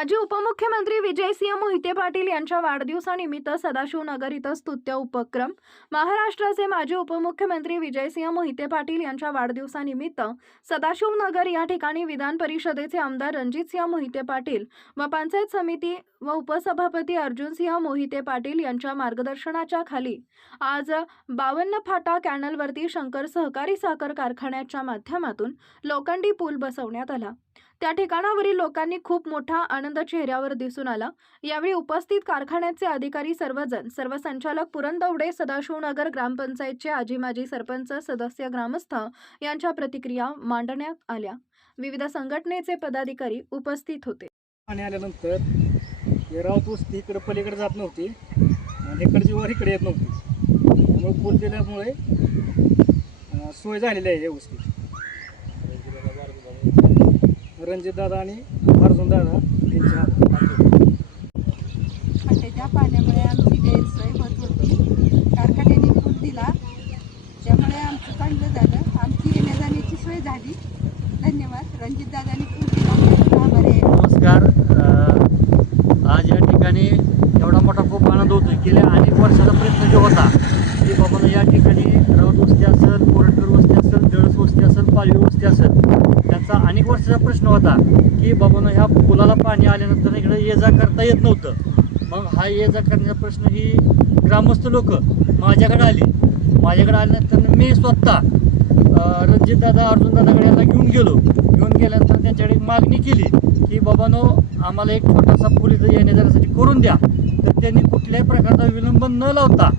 माजी उपमुख्यमंत्री विजयसिंह मोहिते पाटील यांच्या वाढदिवसानिमित्त सदाशिवनगर इथं स्तुत्य उपक्रम. महाराष्ट्राचे माजी उपमुख्यमंत्री विजयसिंह मोहिते पाटील यांच्या वाढदिवसानिमित्त सदाशिवनगर या ठिकाणी विधान परिषदेचे आमदार रणजितसिंह मोहिते पाटील व पंचायत समिती व उपसभापती अर्जुनसिंह मोहिते पाटील यांच्या मार्गदर्शनाच्या खाली आज बावन्न फाटा कॅनलवरती शंकर सहकारी साखर कारखान्याच्या माध्यमातून लोखंडी पूल बसवण्यात आला. त्या ठिकाणावरील लोकांनी खूप मोठा आनंद चेहऱ्यावर दिसून आला. यावेळी उपस्थित कारखान्याचे अधिकारी सर्वजण सर्व संचालक पुरंदवडे सदाशिवनगर ग्रामपंचायतचे आजी माजी सरपंच सदस्य ग्रामस्थ यांच्या प्रतिक्रिया मांडण्यात आल्या. विविध संघटनेचे पदाधिकारी उपस्थित होते. आणि आल्यानंतर येरावतूस राऊत इकडे पलीकडे जात नव्हती आणि इकडची वर इकडे येत नव्हती. त्यामुळे पूल दिल्यामुळे सोय झालेली आहे या गोष्टी. दादा आणि अर्जुन दादा यांच्या हातात. खड्ड्याच्या पाण्यामुळे आमची गैरसोय होत होती कारखान्याने दिला. त्यामुळे आमचं चांगलं झालं. आमची येण्या जाण्याची सोय झाली. धन्यवाद. दिला. आभारी आहे. नमस्कार. आज या ठिकाणी एवढा मोठा खूप आनंद होतो गेल्या अनेक वर्षाचा प्रयत्न जो होता की बाबा या ठिकाणी राऊत वस्ती असेल कोरटकर वस्ती असेल जळस वस्ती असेल पालवी वस्ती असेल त्यांचा अनेक वर्षाचा प्रश्न होता की बाबा ह्या पुलाला पाणी आल्यानंतर इकडं ये जा करता येत नव्हतं. मग हा ये जा करण्याचा प्रश्न ही ग्रामस्थ लोक माझ्याकडे आली. माझ्याकडे आल्यानंतर मी स्वतः अ, रणजितदादा अर्जुनदादाकडे यांना घेऊन गेलो. घेऊन गेल्यानंतर त्यांच्याकडे एक मागणी केली की बाबानो आम्हाला एक छोटासा पूल इथं येण्या जाण्यासाठी करून द्या. तर त्यांनी कुठल्याही प्रकारचा विलंब न लावता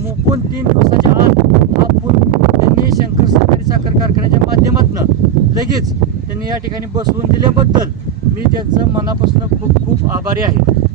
मुकून तीन दिवसाच्या आत हा पूल त्यांनी शंकर साखर कारखान्याच्या माध्यमातून लगेच त्यांनी या ठिकाणी बसवून दिल्याबद्दल मी त्यांचं मनापासून खूप खूप आभारी आहे.